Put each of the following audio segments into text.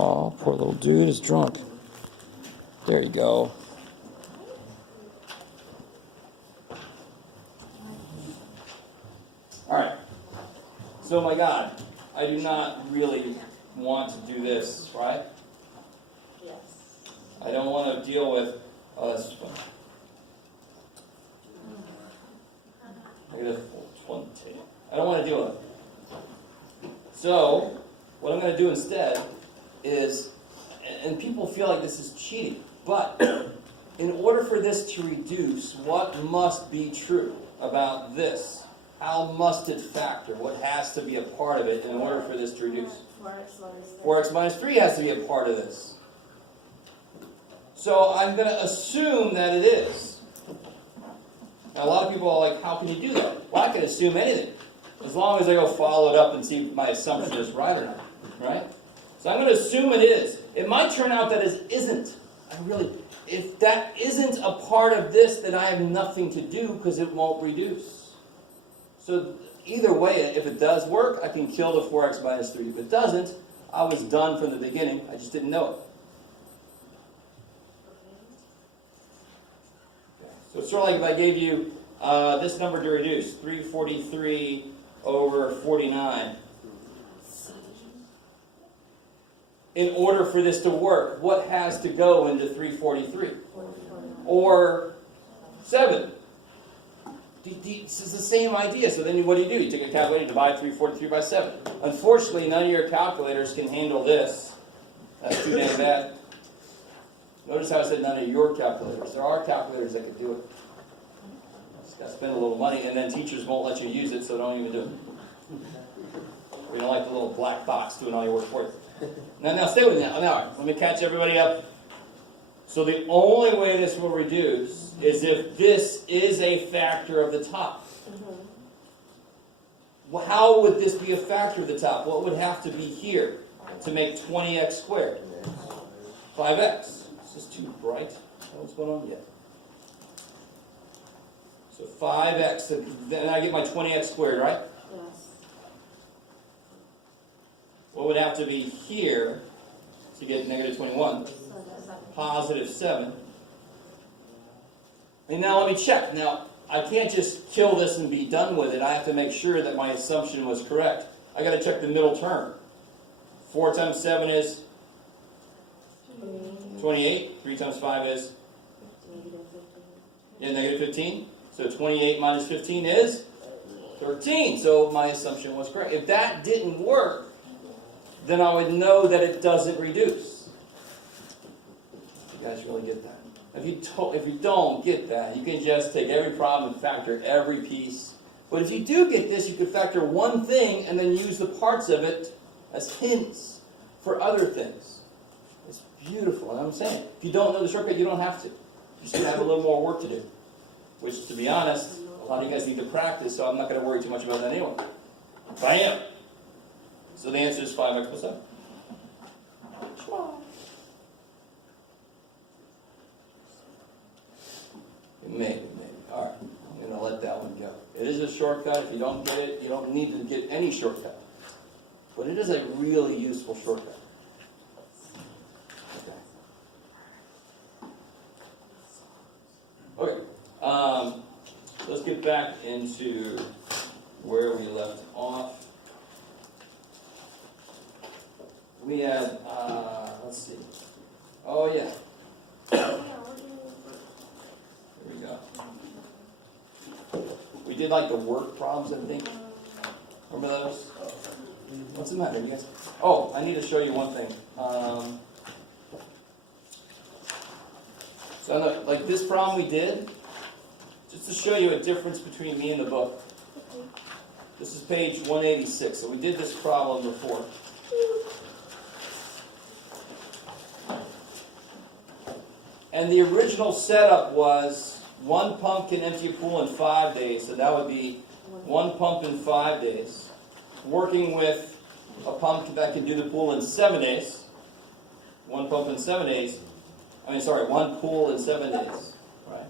Oh, poor little dude is drunk. There you go. Alright. So my God, I do not really want to do this, right? Yes. I don't want to deal with, oh, this is fun. -20. I don't want to deal with it. So, what I'm going to do instead is, and people feel like this is cheating, but in order for this to reduce, what must be true about this? How must it factor? What has to be a part of it in order for this to reduce? 4x minus 3 has to be a part of this. So I'm going to assume that it is. Now, a lot of people are like, how can you do that? Well, I can assume anything, as long as I go follow it up and see if my assumption is right or not, right? So I'm going to assume it is. It might turn out that it isn't. If that isn't a part of this, then I have nothing to do because it won't reduce. So either way, if it does work, I can kill the 4x minus 3. If it doesn't, I was done from the beginning. I just didn't know it. So it's sort of like if I gave you this number to reduce, 343 over 49. In order for this to work, what has to go into 343? Or 7. This is the same idea. So then what do? You take a calculator, divide 343 by 7. Unfortunately, none of your calculators can handle this. That's too damn bad. Notice how I said none of your calculators. There are calculators that can do it. Just got to spend a little money, and then teachers won't let you use it, so don't even do it. We don't like the little black box doing all your work for you. Now stay with me now. Now, let me catch everybody up. So the only way this will reduce is if this is a factor of the top. Well, how would this be a factor of the top? What would have to be here to make 20x squared? 5x. This is too bright. What's going on yet? So 5x, then I get my 20x squared, right? Yes. What would have to be here to get negative 21? Positive 7. And now let me check. Now, I can't just kill this and be done with it. I have to make sure that my assumption was correct. I got to check the middle term. 4 times 7 is 28. 3 times 5 is? Yeah, negative 15. So 28 minus 15 is 13. So my assumption was correct. If that didn't work, then I would know that it doesn't reduce. You guys really get that? If you don't get that, you can just take every problem and factor every piece. But if you do get this, you can factor one thing and then use the parts of it as hints for other things. It's beautiful. And I'm saying, if you don't know the shortcut, you don't have to. You just have a little more work to do. Which, to be honest, a lot of you guys need to practice, so I'm not going to worry too much about that anyway. But I am. So the answer is 5x plus 7. Maybe. All right. I'm going to let that one go. It is a shortcut. If you don't get it, you don't need to get any shortcut. But it is a really useful shortcut. Okay. So let's get back into where we left off. We had, let's see. Oh, yeah. Here we go. We did like the work problems, I think. Remember those? What's the matter, you guys? Oh, I need to show you one thing. So, like this problem we did, just to show you a difference between me and the book. This is page 186. So we did this problem before. And the original setup was one pump can empty a pool in 5 days. So that would be one pump in 5 days. Working with a pump that can do the pool in 7 days. One pump in 7 days. One pool in 7 days. Right?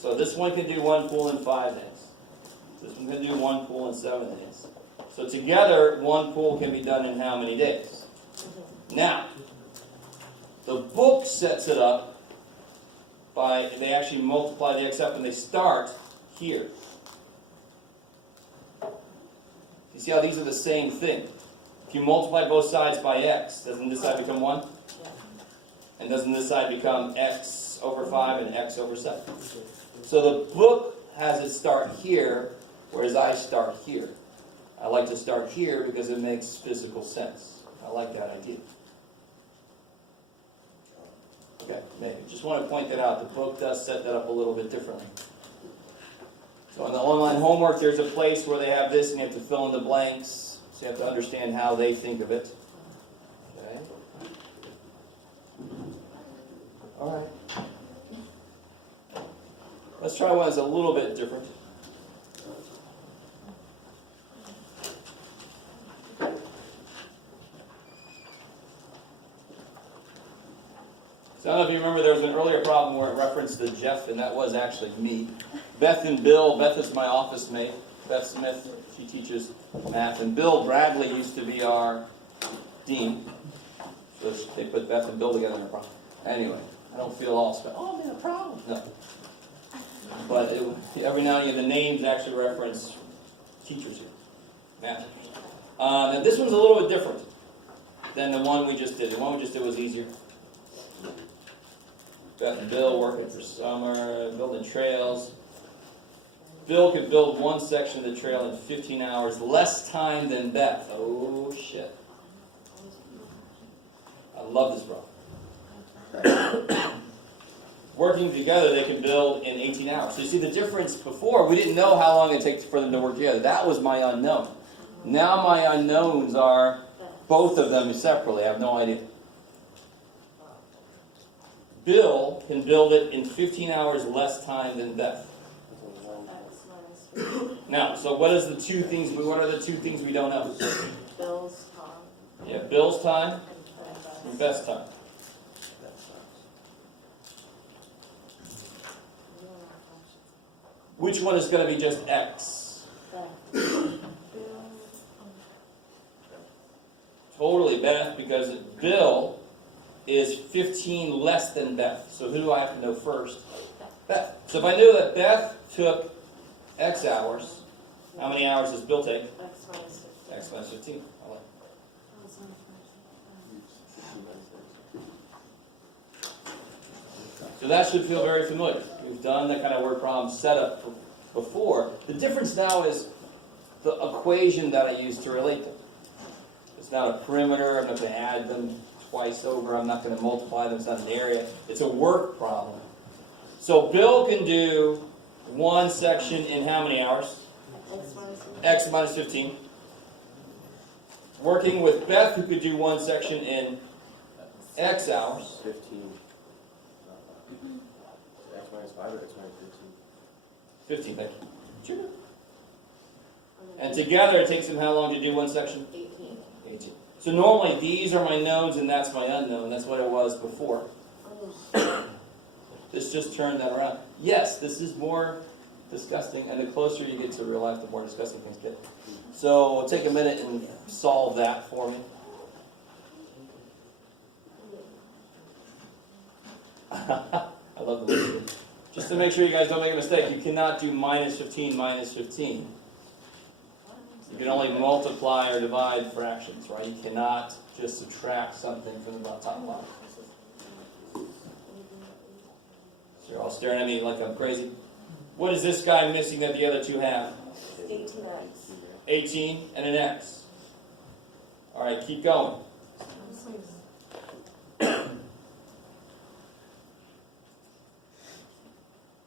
So this one can do one pool in 5 days. This one can do one pool in 7 days. So together, one pool can be done in how many days? Now, The book sets it up by, they actually multiply the x up and they start here. You see how these are the same thing? If you multiply both sides by x, doesn't this side become 1? And doesn't this side become x over 5 and x over 7? So the book has it start here, whereas I start here. I like to start here because it makes physical sense. I like that idea. Okay, maybe. Just want to point that out. The book does set that up a little bit differently. So in the online homework, there's a place where they have this, and you have to fill in the blanks. So you have to understand how they think of it. Okay. All right. Let's try one that's a little bit different. So I don't know if you remember, there was an earlier problem where it referenced the Jeff, and that was actually me. Beth and Bill, Beth is my office mate. Beth Smith, she teaches math. And Bill Bradley used to be our dean. So they put Beth and Bill together in a problem. Anyway, I don't feel all special. Oh, I'm in a problem. No. But every now and again, the names actually reference teachers here, math teachers. Now this one's a little bit different than the one we just did. The one we just did was easier. Beth and Bill working for summer, building trails. Bill could build one section of the trail in 15 hours, less time than Beth. Oh, shit. I love this problem. Working together, they can build in 18 hours. So you see the difference before, we didn't know how long it takes for them to work together. That was my unknown. Now my unknowns are both of them separately. I have no idea. Bill can build it in 15 hours less time than Beth. Now, so what are the two things we don't know? Bill's time. Yeah, Bill's time and Beth's time. Which one is going to be just X? Totally Beth, because Bill is 15 less than Beth. So who do I have to know first? Beth. So if I knew that Beth took X hours, how many hours does Bill take? X minus 15. X minus 15. I like. So that should feel very familiar. We've done that kind of word problem setup before. The difference now is the equation that I use to relate them. It's not a perimeter. I'm not going to add them twice over. I'm not going to multiply them. It's not an area. It's a work problem. So Bill can do one section in how many hours? X minus 15. Working with Beth, who could do one section in X hours. 15. X minus 5 or X minus 15, thank you. Sure. And together it takes them how long to do one section? 18. 18. So normally these are my knowns and that's my unknown. That's what it was before. This just turned that around. Yes, this is more disgusting, and the closer you get to real life, the more disgusting things get. So take a minute and solve that for me. I love the list. Just to make sure you guys don't make a mistake, you cannot do minus 15 minus 15. You can only multiply or divide fractions, right? You cannot just subtract something from the top line. So you're all staring at me like I'm crazy. What is this guy missing that the other two have? 18x. 18 and an x. All right, keep going.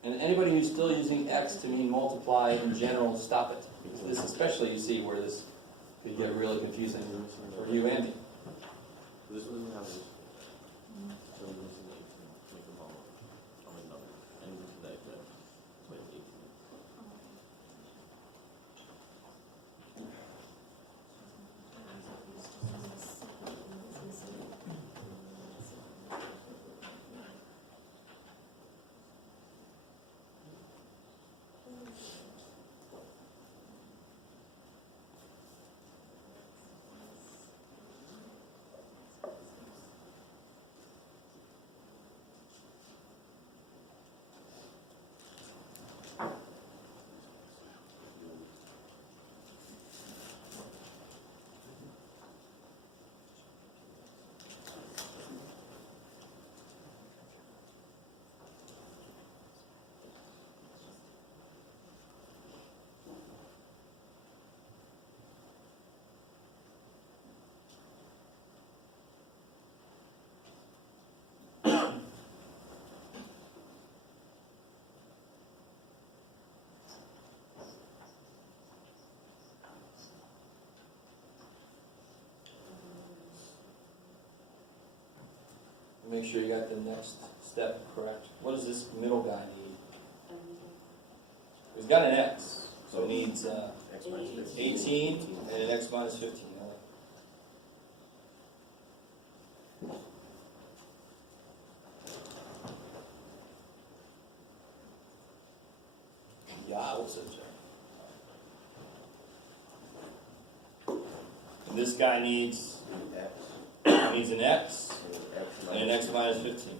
And anybody who's still using x to mean multiply in general, stop it. Because this especially, you see where this could get really confusing for you and me. This doesn't have this. So this is 18. Make them all another. And this is like that. Like 18. make sure you got the next step correct. What does this middle guy need? He's got an x, so it needs X minus 15. 18 and an x minus 15. Yeah, what's it? And this guy needs X. an x And and an x minus 15.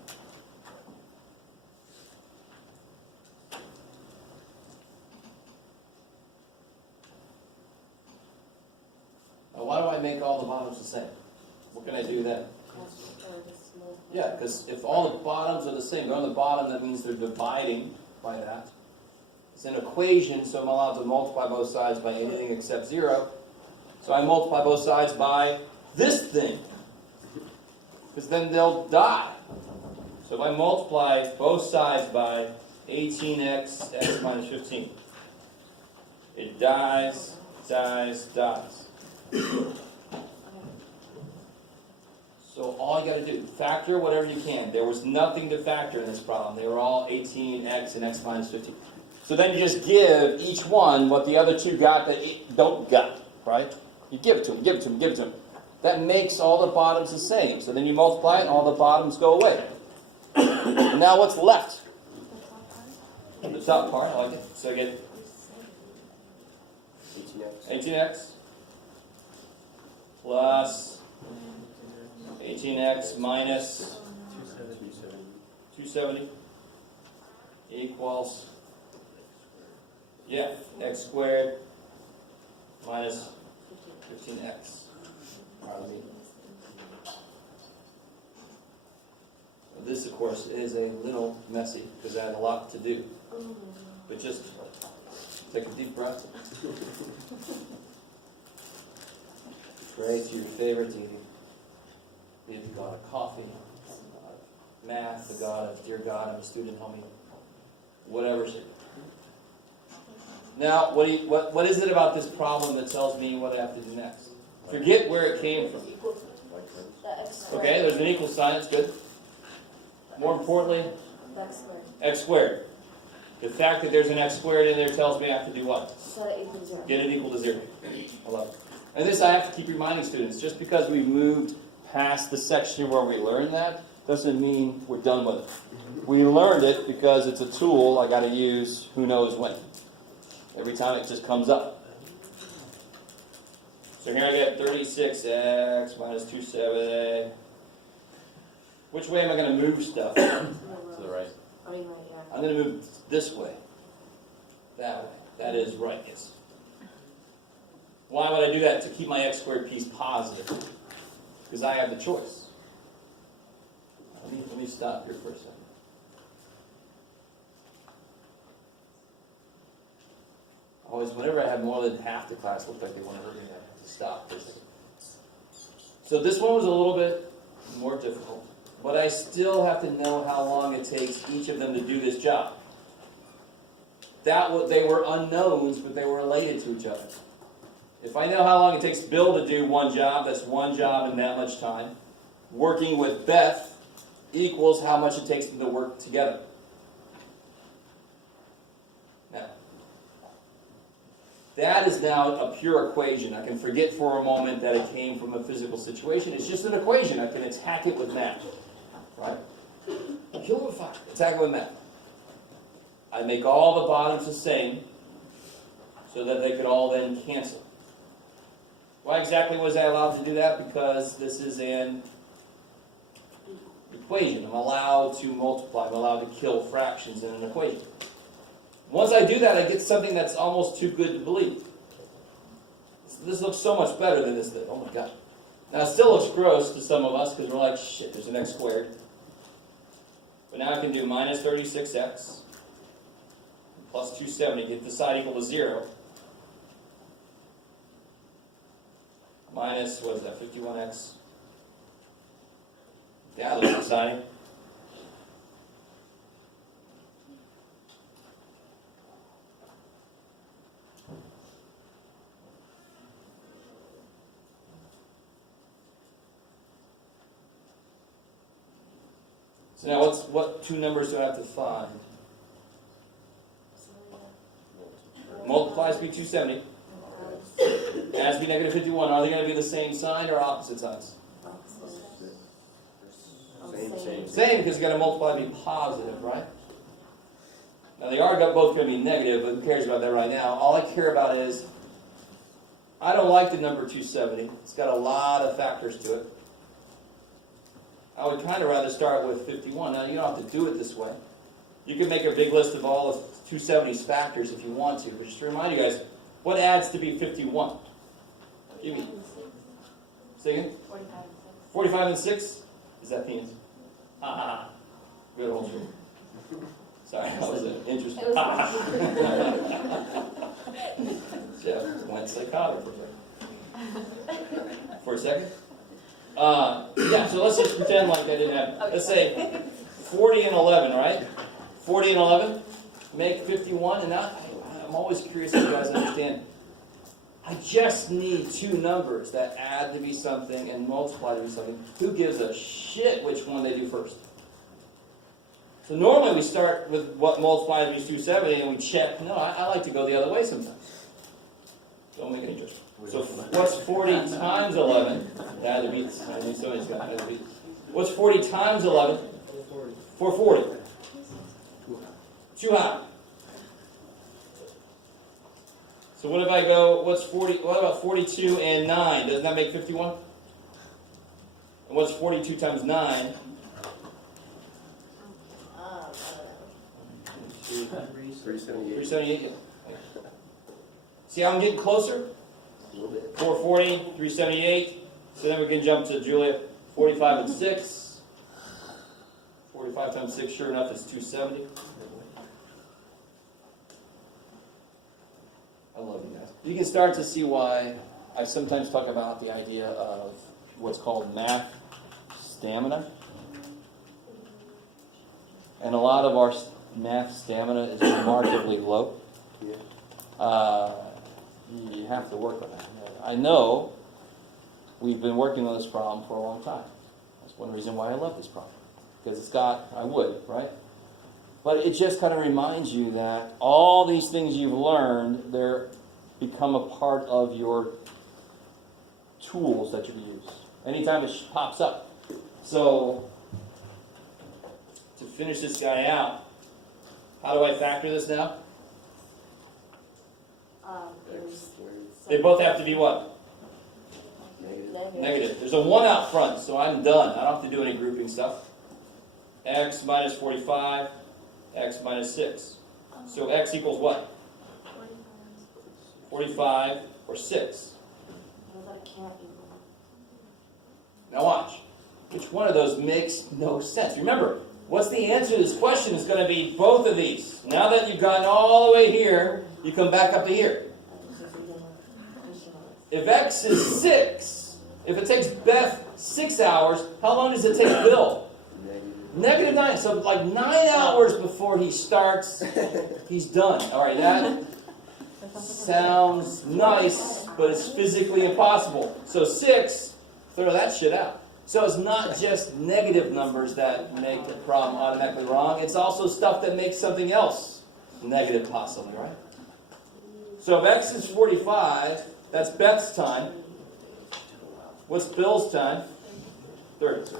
Now, why do I make all the bottoms the same? What can I do then? Yeah, because if all the bottoms are the same, they're on the bottom, that means they're dividing by that. It's an equation, so I'm allowed to multiply both sides by anything except 0. So I multiply both sides by this thing, because then they'll die. So if I multiply both sides by 18x, x minus 15, it dies, dies, dies. So all you got to do, factor whatever you can. There was nothing to factor in this problem. They were all 18x and x minus 15. So then you just give each one what the other two got that it don't got, right? You give it to them, give it to them, give it to them. That makes all the bottoms the same. So then you multiply it and all the bottoms go away. And now what's left? The top part, I like it. So I get 18x plus 18x minus 270 equals, yeah, x squared minus 15x. This, of course, is a little messy because I had a lot to do. But just take a deep breath. Pray to your favorite deity. Be it the God of coffee, the God of math, the God of, dear God, I'm a student, help me. Whatever shape. Now, what is it about this problem that tells me what I have to do next? Forget where it came from. Okay, there's an equal sign, it's good. More importantly, x squared. The fact that there's an x squared in there tells me I have to do what? Get it equal to 0. I love it. And this I have to keep reminding students. Just because we moved past the section where we learned that doesn't mean we're done with it. We learned it because it's a tool I got to use who knows when. Every time it just comes up. So here I get 36x minus 270. Which way am I going to move stuff? To the right. I'm going to move this way. That way. That is right, yes. Why would I do that? To keep my x squared piece positive. Because I have the choice. Let me stop here for a second. Always, whenever I have more than half the class look like they want to hurt me, I have to stop for a second. So this one was a little bit more difficult. But I still have to know how long it takes each of them to do this job. They were unknowns, but they were related to each other. If I know how long it takes Bill to do one job, that's one job in that much time. Working with Beth equals how much it takes them to work together. Now, that is now a pure equation. I can forget for a moment that it came from a physical situation. It's just an equation. I can attack it with math. Right? Kill it with fire. Attack it with math. I make all the bottoms the same so that they could all then cancel. Why exactly was I allowed to do that? Because this is an equation. I'm allowed to multiply. I'm allowed to kill fractions in an equation. Once I do that, I get something that's almost too good to believe. This looks so much better than this thing. Oh my God. Now it still looks gross to some of us because we're like, shit, there's an x squared. But now I can do minus 36x plus 270, get this side equal to 0. Minus, what is that, 51x? Yeah, that's exciting. So now what two numbers do I have to find? Multiplies to be 270. Adds to be negative 51. Are they going to be the same sign or opposite signs? Same. Same, because you got to multiply to be positive, right? Now they are both going to be negative, but who cares about that right now? All I care about is, I don't like the number 270. It's got a lot of factors to it. I would kind of rather start with 51. Now you don't have to do it this way. You can make a big list of all of 270's factors if you want to, but just to remind you guys, what adds to be 51? Give me. Say again? 45 and 6? Is that penis? Ah, good old trick. Sorry, that was an interesting. Jeff went psychotic for a second. Yeah, so let's just pretend like I didn't have. Let's say 40 and 11, right? 40 and 11 make 51, and now I'm always curious if you guys understand. I just need two numbers that add to be something and multiply to be something. Who gives a shit which one they do first? So normally we start with what multiplies to be 270 and we check. No, I like to go the other way sometimes. Don't make any difference. So what's 40 times 11? That would be, I knew somebody's got that. What's 40 times 11? 440. Too high. So what if I go, what about 42 and 9? Doesn't that make 51? And what's 42 times 9? 378. 378. See how I'm getting closer? A little bit. 440, 378. So then we can jump to Julia. 45 and 6. 45 times 6, sure enough, is 270. I love you guys. You can start to see why I sometimes talk about the idea of what's called math stamina. And a lot of our math stamina is remarkably low. You have to work on that. I know we've been working on this problem for a long time. That's one reason why I love this problem. Because it's got, I would, right? But it just kind of reminds you that all these things you've learned, they're become a part of your tools that you use. Anytime it pops up. So, to finish this guy out, how do I factor this now? They both have to be what? Negative. There's a 1 out front, so I'm done. I don't have to do any grouping stuff. X minus 45, x minus 6. So x equals what? 45 or 6. Now watch. Which one of those makes no sense? Remember, what's the answer to this question is going to be both of these. Now that you've gotten all the way here, you come back up to here. If x is 6, if it takes Beth 6 hours, how long does it take Bill? Negative 9. So like 9 hours before he starts, he's done. All right, that sounds nice, but it's physically impossible. So 6, throw that shit out. So it's not just negative numbers that make the problem automatically wrong. It's also stuff that makes something else negative possibly, right? So if x is 45, that's Beth's time. What's Bill's time? 30.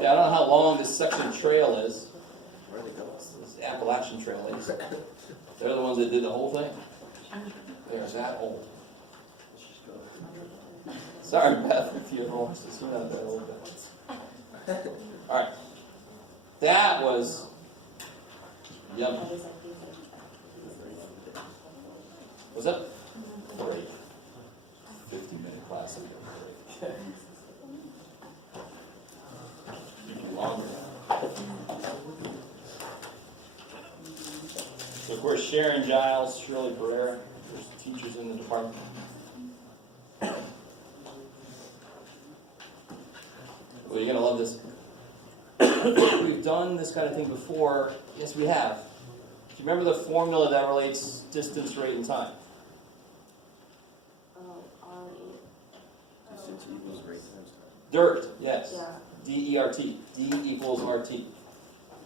Yeah, I don't know how long this section trail is. Where'd they go? It's the Appalachian Trail, ladies. They're the ones that did the whole thing. There's that old. Sorry, Beth, if you ever watched this, you're not that old, Beth. All right. That was yummy. What's up? Great. 50-minute class. Great. Longer. So, of course, Sharon Giles, Shirley Barrera, there's teachers in the department. Well, you're going to love this. We've done this kind of thing before. Yes, we have. Do you remember the formula that relates distance, rate, and time? Distance equals rate times time. Dirt, yes. Yeah. D-E-R-T. D equals RT.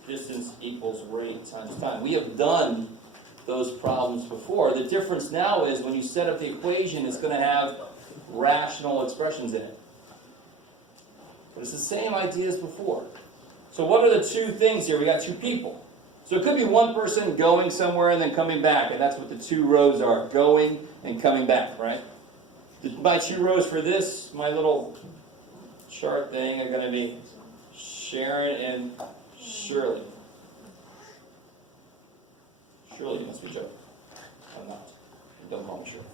Distance equals rate times time. We have done those problems before. The difference now is when you set up the equation, it's going to have rational expressions in it. But it's the same idea as before. So what are the two things here? We got two people. So it could be one person going somewhere and then coming back, and that's what the two rows are, going and coming back, right? My two rows for this, my little chart thing, are going to be Sharon and Shirley. Shirley, you must be joking. I'm not. Don't call me Shirley.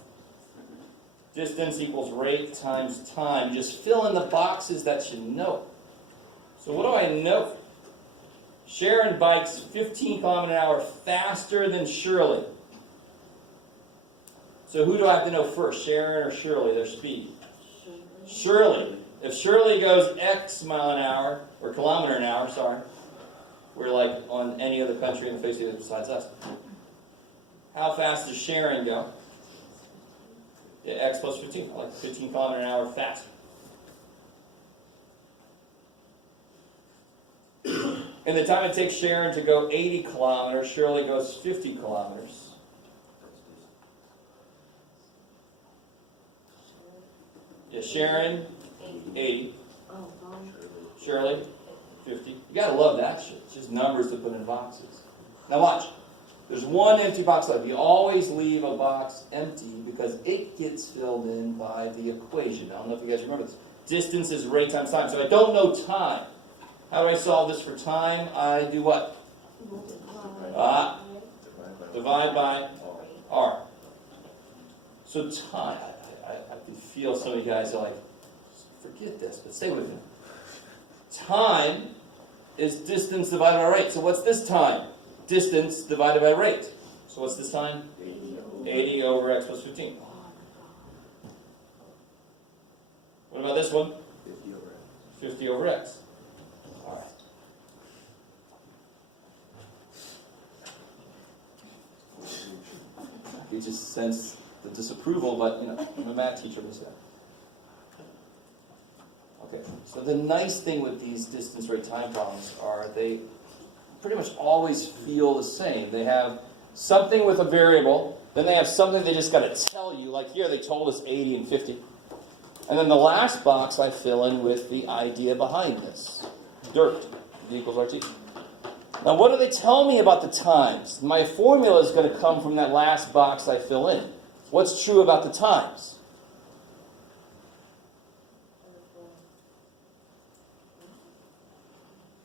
Distance equals rate times time. Just fill in the boxes that you know. So what do I know? Sharon bikes 15 kilometers an hour faster than Shirley. So who do I have to know first, Sharon or Shirley, their speed? Shirley. If Shirley goes X mile an hour, or kilometer an hour, sorry, we're like on any other country in the face of the earth besides us. How fast does Sharon go? Yeah, X plus 15, like 15 kilometers an hour faster. In the time it takes Sharon to go 80 kilometers, Shirley goes 50 kilometers. Yeah, Sharon, 80. Shirley, 50. You gotta love that shit. It's just numbers to put in boxes. Now watch. There's one empty box left. You always leave a box empty because it gets filled in by the equation. I don't know if you guys remember this. Distance is rate times time. So I don't know time. How do I solve this for time? I do what? Divide by R. So time, I can feel some of you guys are like, forget this, but stay with me. Time is distance divided by rate. So what's this time? Distance divided by rate. So what's this time? 80 over x plus 15. What about this one? 50 over x. 50 over x. All right. You just sense the disapproval, but I'm a math teacher, this guy. Okay, so the nice thing with these distance rate time problems are they pretty much always feel the same. They have something with a variable, then they have something they just got to tell you, like here they told us 80 and 50. And then the last box I fill in with the idea behind this. Dirt, D equals RT. Now what do they tell me about the times? My formula is going to come from that last box I fill in. What's true about the times?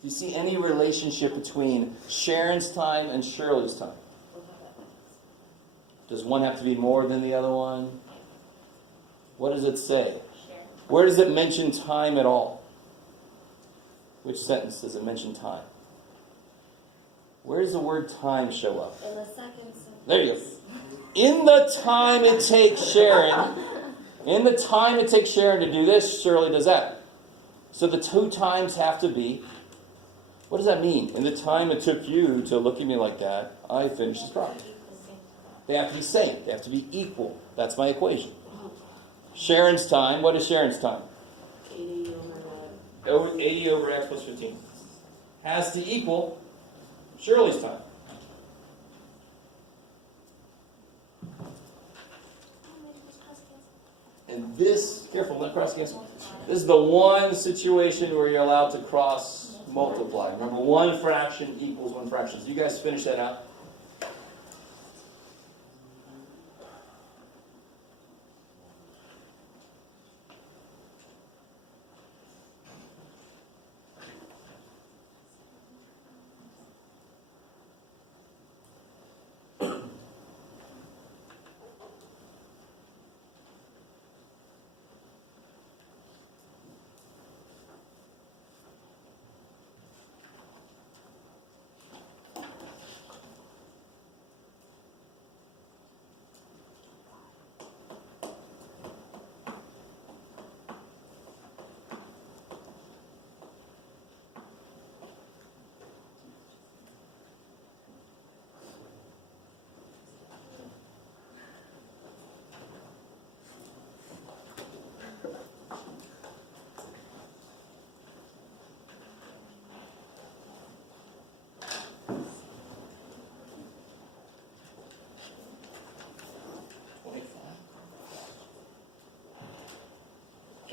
Do you see any relationship between Sharon's time and Shirley's time? Does one have to be more than the other one? What does it say? Where does it mention time at all? Which sentence does it mention time? Where does the word time show up? In the second sentence. There you go. In the time it takes Sharon, to do this, Shirley does that. So the two times have to be, what does that mean? In the time it took you to look at me like that, I finished this problem. They have to be same. They have to be equal. That's my equation. Sharon's time, what is Sharon's time? 80 over 80 over x plus 15. Has to equal Shirley's time. And this, careful, not cross cancel. This is the one situation where you're allowed to cross multiply. Remember, one fraction equals one fraction. So you guys finish that out.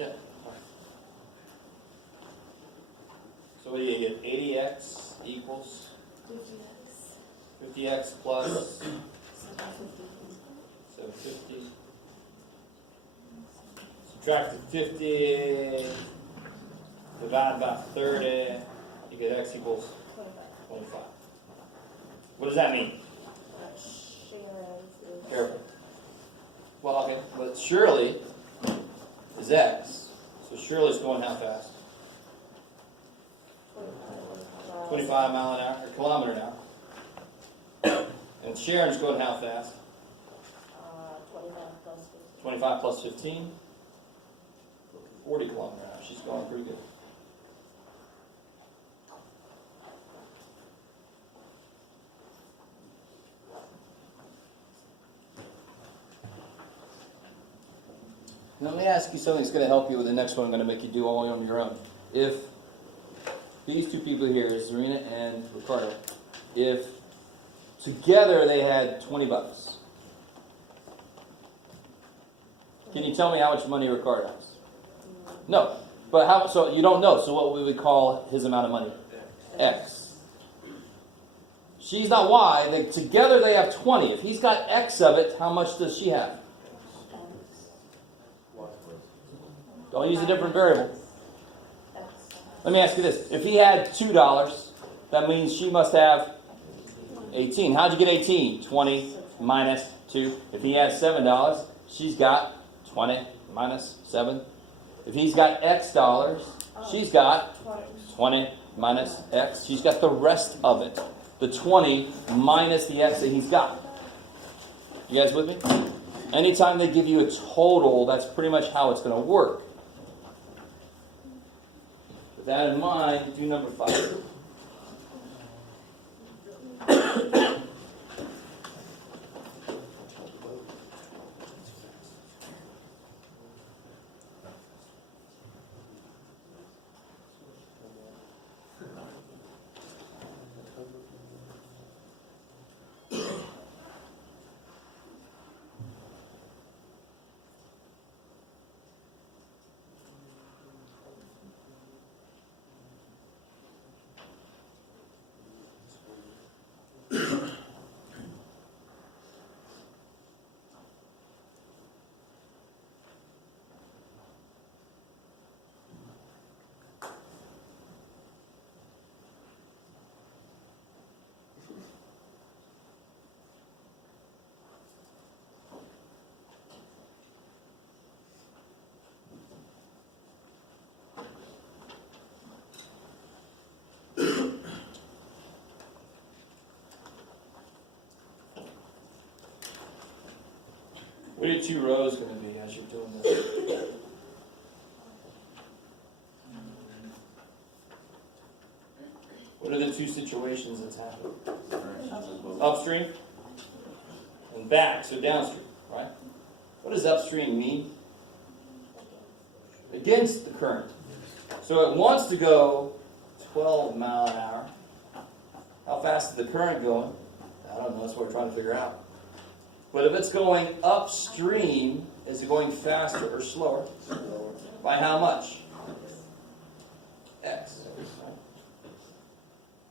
Yeah. So what do you get? 80x equals 50x plus 750. Subtract the 50, divide by 30, you get x equals 25. What does that mean? Careful. Well, okay, but Shirley is x. So Shirley's going how fast? 25 mile an hour, or kilometer an hour. And Sharon's going how fast? 25 plus 15? 40 kilometer an hour. She's going pretty good. Now, let me ask you something that's going to help you with the next one I'm going to make you do all on your own. If these two people here, Serena and Ricardo, if together they had 20 bucks, can you tell me how much money Ricardo has? No. But how, so you don't know, so what we would call his amount of money? X. She's not Y, together they have 20. If he's got X of it, how much does she have? Don't use a different variable. Let me ask you this. If he had $2, that means she must have 18. How'd you get 18? 20 minus 2. If he has $7, she's got 20 minus 7. If he's got X dollars, she's got 20 minus X. She's got the rest of it. The 20 minus the X that he's got. You guys with me? Anytime they give you a total, that's pretty much how it's going to work. With that in mind, do number 5. What are your 2 rows going to be as you're doing this? What are the 2 situations that's happening? Upstream and back, so downstream, right? What does upstream mean? Against the current. So it wants to go 12 mile an hour. How fast is the current going? I don't know, that's what we're trying to figure out. But if it's going upstream, is it going faster or slower? By how much? X.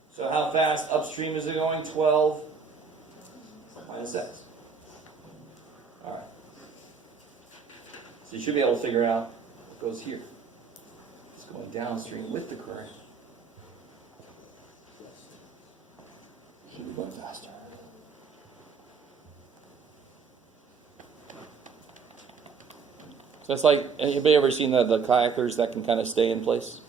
So how fast upstream is it going? 12 minus X. All right. So you should be able to figure out what goes here. It's going downstream with the current. Should be going faster. So it's like, anybody ever seen the kayakers that can kind of stay in place?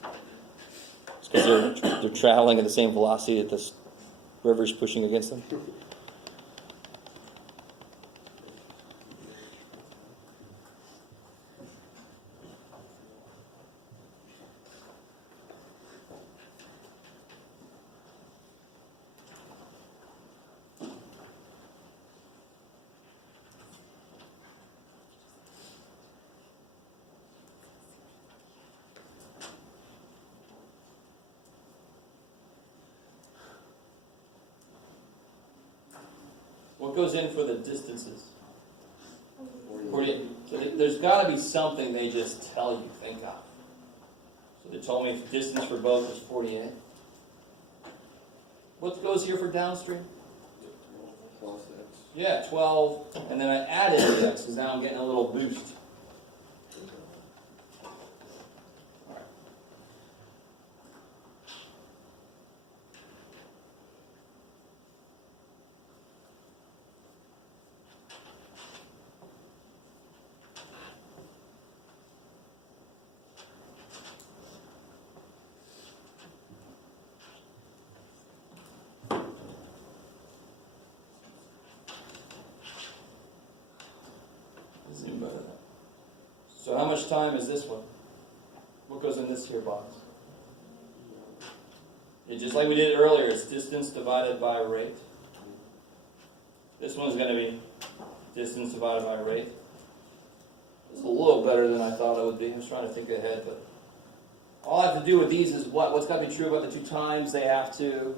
It's because they're traveling at the same velocity that this river's pushing against them. What goes in for the distances? 48. So there's got to be something they just tell you, thank God. So they told me the distance for both is 48. What goes here for downstream? Plus X. Yeah, 12, and then I added the x, because now I'm getting a little boost. All right. Zoom better now. So how much time is this one? What goes in this here box? Yeah, just like we did earlier, it's distance divided by rate. This one's going to be distance divided by rate. It's a little better than I thought it would be. I was trying to think ahead, but all I have to do with these is what? What's got to be true about the two times they have to?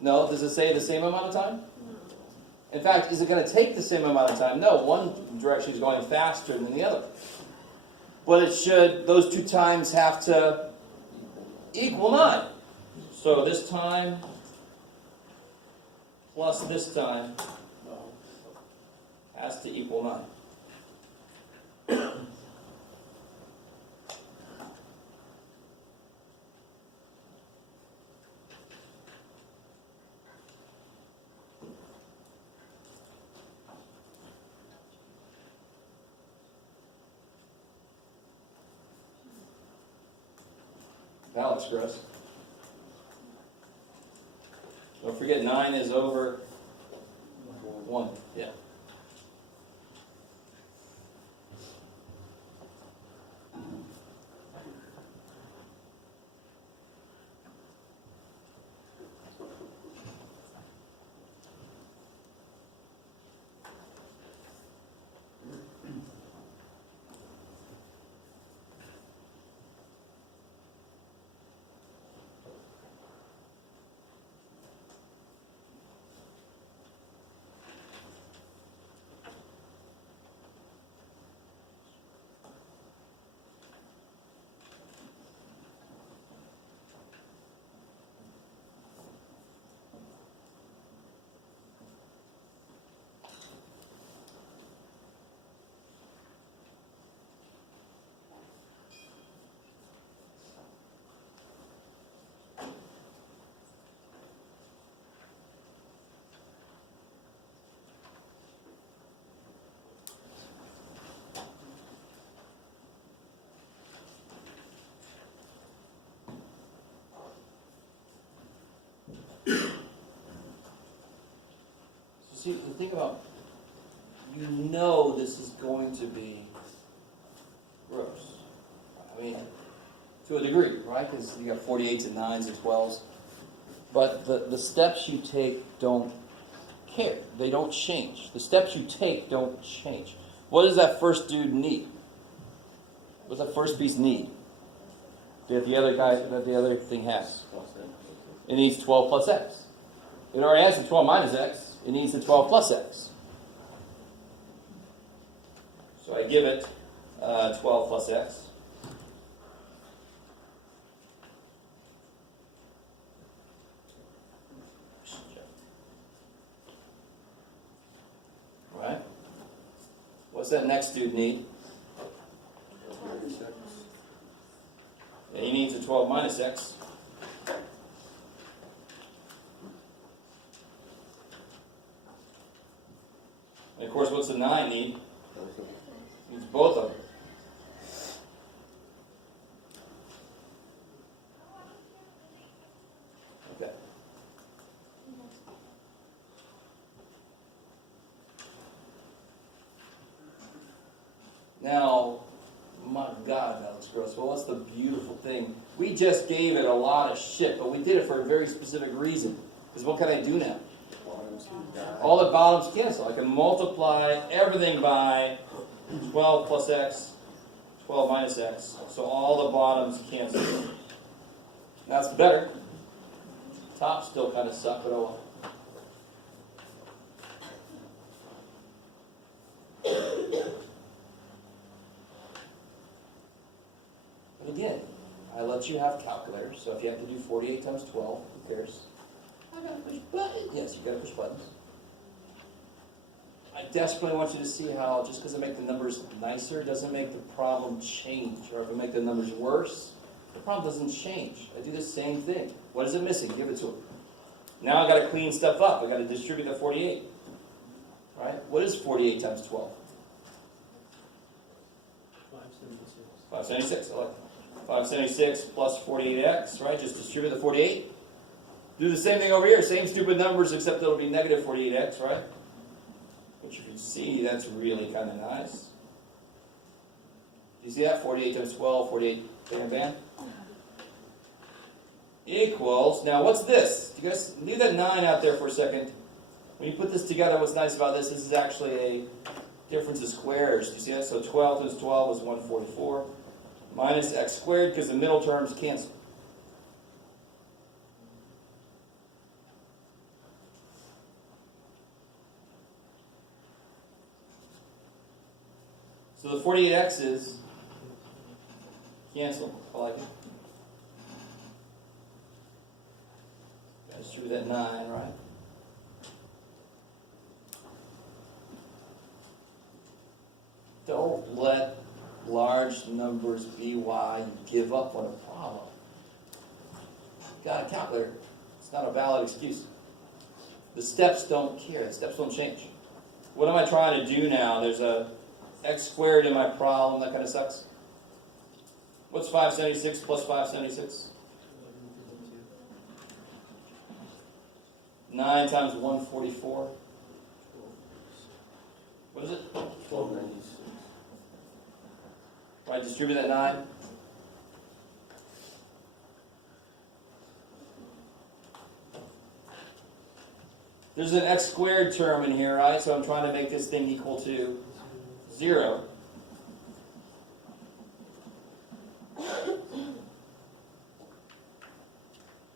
No, does it say the same amount of time? In fact, is it going to take the same amount of time? No, one direction is going faster than the other. But it should, those two times have to equal 9. So this time plus this time has to equal 9. That looks gross. Don't forget 9 is over 1. Yeah. See, the thing about, you know this is going to be gross. I mean, to a degree, right? Because you got 48s and 9s and 12s. But the steps you take don't care. They don't change. The steps you take don't change. What does that first dude need? What does that first piece need? That the other thing has? Plus X. It needs 12 plus x. It already has the 12 minus x. It needs the 12 plus x. So I give it 12 plus x. All right. What's that next dude need? Yeah, he needs a 12 minus x. And of course, what's the 9 need? Needs both of them. Okay. Now, my God, that looks gross. Well, what's the beautiful thing? We just gave it a lot of shit, but we did it for a very specific reason. Because what can I do now? All the bottoms cancel. I can multiply everything by 12 plus x, 12 minus x. So all the bottoms cancel. That's better. Tops still kind of suck, but oh well. again, I let you have calculators, so if you have to do 48 times 12, who cares? I gotta push buttons. Yes, you gotta push buttons. I desperately want you to see how just because I make the numbers nicer doesn't make the problem change. Or if I make the numbers worse, the problem doesn't change. I do the same thing. What is it missing? Give it to them. Now I got to clean stuff up. I got to distribute the 48. Right? What is 48 times 12? 576. I like that. 576 plus 48x, right? Just distribute the 48. Do the same thing over here. Same stupid numbers, except it'll be negative 48x, right? Which you can see, that's really kind of nice. Do you see that? 48 times 12, 48, bam, bam. Equals, now what's this? You guys leave that 9 out there for a second. When you put this together, what's nice about this is actually a difference of squares. Do you see that? So 12 times 12 is 144. Minus x squared, because the middle terms cancel. So the 48x's cancel. I like it. That's true with that 9, right? Don't let large numbers be why you give up on a problem. Got a calculator. It's not a valid excuse. The steps don't care. The steps don't change. What am I trying to do now? There's a x squared in my problem. That kind of sucks. What's 576 plus 576? 9 times 144. What is it? 1296. Right, distribute that 9. There's an x squared term in here, right? So I'm trying to make this thing equal to 0.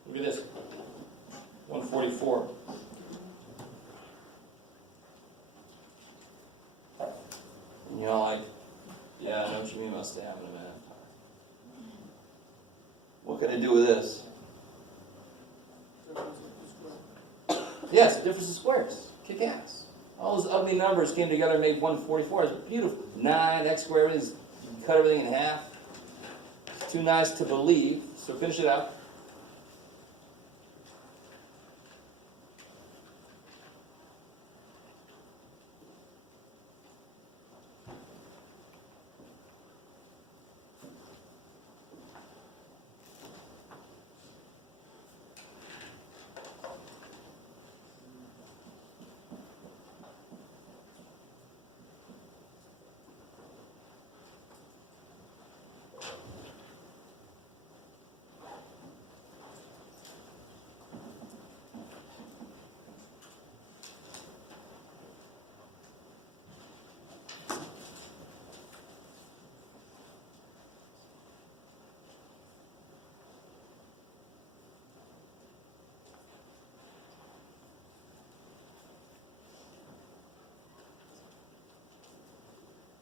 Look at this. 144. And you're like, yeah, I know what you mean about stamina, man. What can I do with this? Yes, difference of squares. Kick ass. All those ugly numbers came together and made 144. It's beautiful. 9, x squared, you cut everything in half. It's too nice to believe. So finish it out.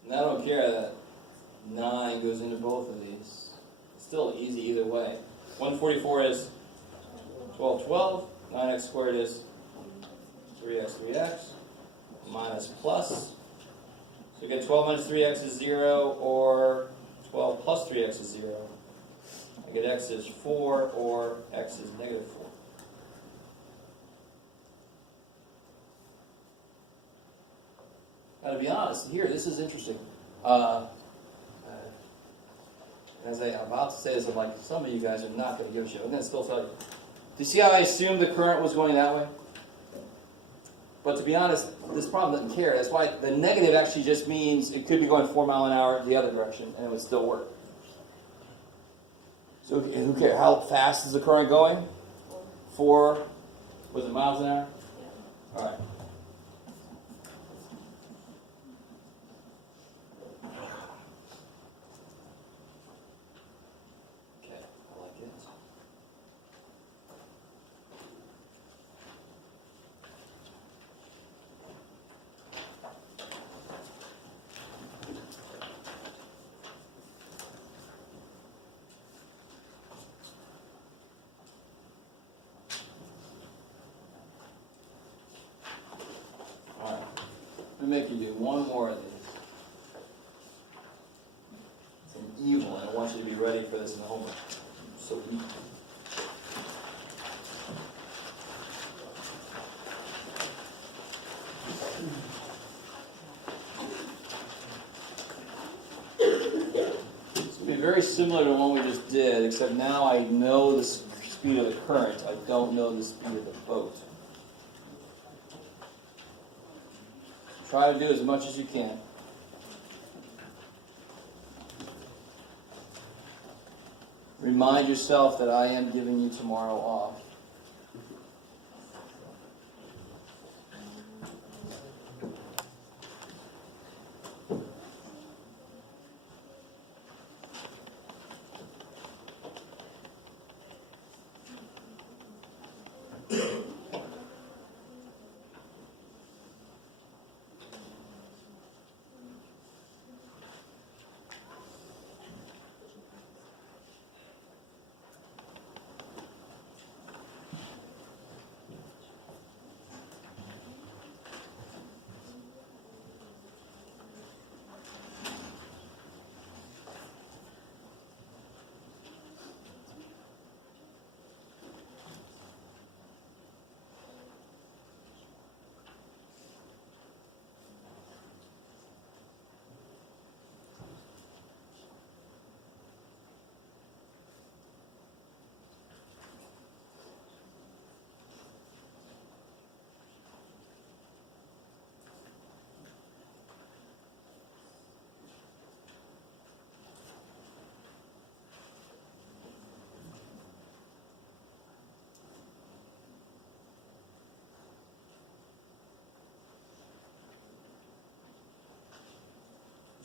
And I don't care that 9 goes into both of these. It's still easy either way. 144 is 12, 12. 9x squared is 3x, 3x. Minus plus. So you get 12 minus 3x is 0, or 12 plus 3x is 0. I get x is 4, or x is negative 4. Now, to be honest, here, this is interesting. As I'm about to say this, I'm like, some of you guys are not going to give a shit. I'm going to still tell you. Do you see how I assumed the current was going that way? But to be honest, this problem doesn't care. That's why the negative actually just means it could be going 4 miles an hour the other direction, and it would still work. So who cares? How fast is the current going? 4, was it miles an hour? Yeah. All right. do one more of these. It's an evil, and I want you to be ready for this in the homework. So weak. This will be very similar to the one we just did, except now I know the speed of the current. I don't know the speed of the boat. Try to do as much as you can. Remind yourself that I am giving you tomorrow off.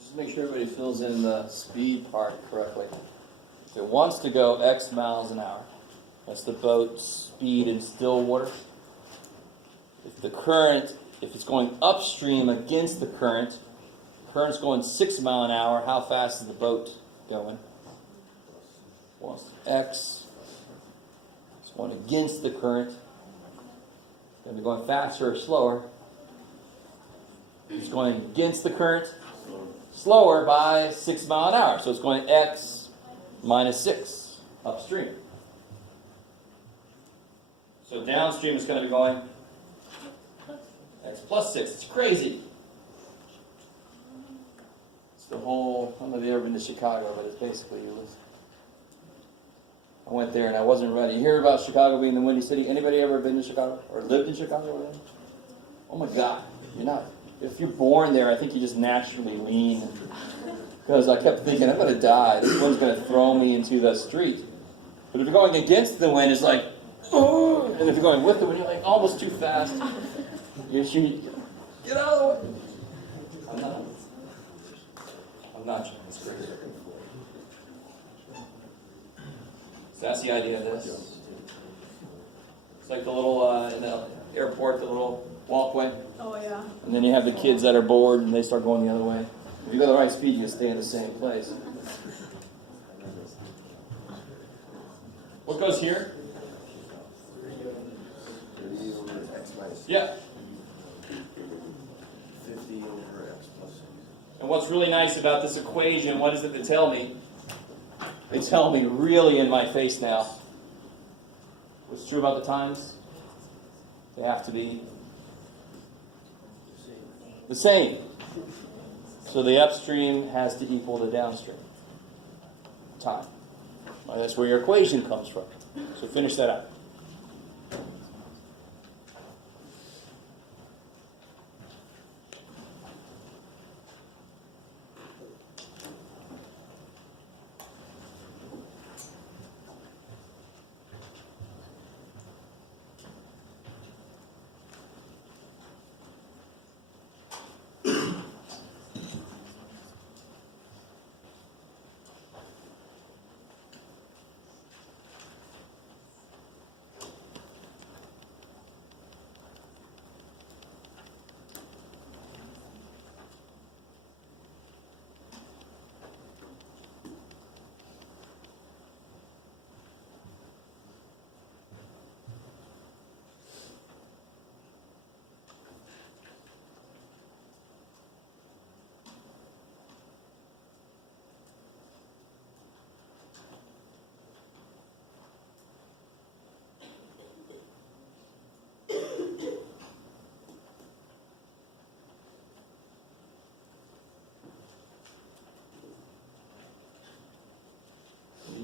Just make sure everybody fills in the speed part correctly. If it wants to go X miles an hour, that's the boat speed in still water. If the current, if it's going upstream against the current's going 6 miles an hour, how fast is the boat going? Well, X. It's going against the current. It's going to be going faster or slower. It's going against the current. Slower by 6 miles an hour. So it's going X minus 6 upstream. So downstream is going to be going X plus 6. It's crazy. It's the whole, I don't know if you've ever been to Chicago, but it's basically, I went there and I wasn't ready. You hear about Chicago being the Windy City? Anybody ever been to Chicago? Or lived in Chicago or whatever? Oh my God. You're not. If you're born there, I think you just naturally lean. Because I kept thinking, I'm going to die. This one's going to throw me into the street. But if you're going against the wind, it's like, oh. And if you're going with the wind, you're like almost too fast. You get out of the way. I'm not trying to screw it. So that's the idea of this. It's like the little, in the airport, the little walkway. Oh, yeah. And then you have the kids that are bored and they start going the other way. If you go the right speed, you stay in the same place. What goes here? Yeah. 50 over X plus 6. And what's really nice about this equation, what is it they tell me? They tell me really in my face now. What's true about the times? They have to be the same. So the upstream has to equal the downstream time. Well, that's where your equation comes from. So finish that out.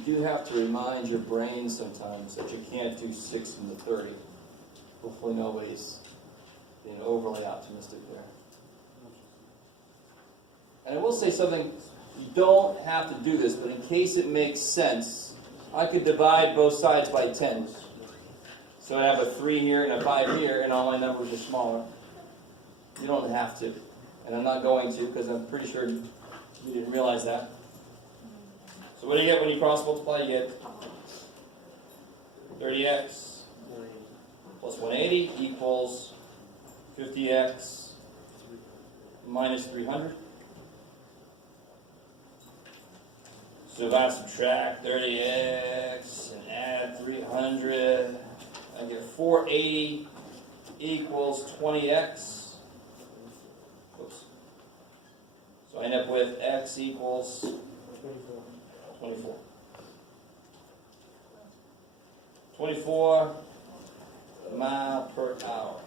do have to remind your brain sometimes that you can't do 6 into 30. Hopefully nobody's being overly optimistic there. And I will say something, you don't have to do this, but in case it makes sense, I could divide both sides by 10. So I have a 3 here and a 5 here, and all my numbers are smaller. You don't have to. And I'm not going to, because I'm pretty sure you didn't realize that. So what do you get when you cross multiply? You get 30x plus 180 equals 50x minus 300. So if I subtract 30x and add 300, I get 480 equals 20x. Oops. So I end up with x equals 24. 24 mile per hour.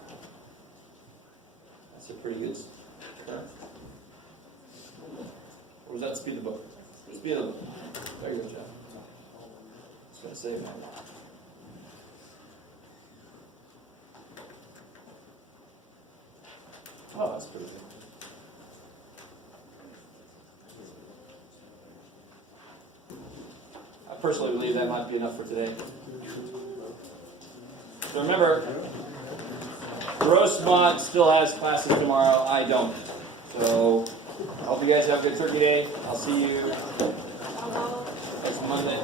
That's a pretty good term. Or was that speed of the boat? Speed of the boat. There you go, John. Just gonna save that. Oh, that's pretty good. I personally believe that might be enough for today. So remember, Grossmont still has classes tomorrow. I don't. So I hope you guys have a good Turkey Day. I'll see you next Monday.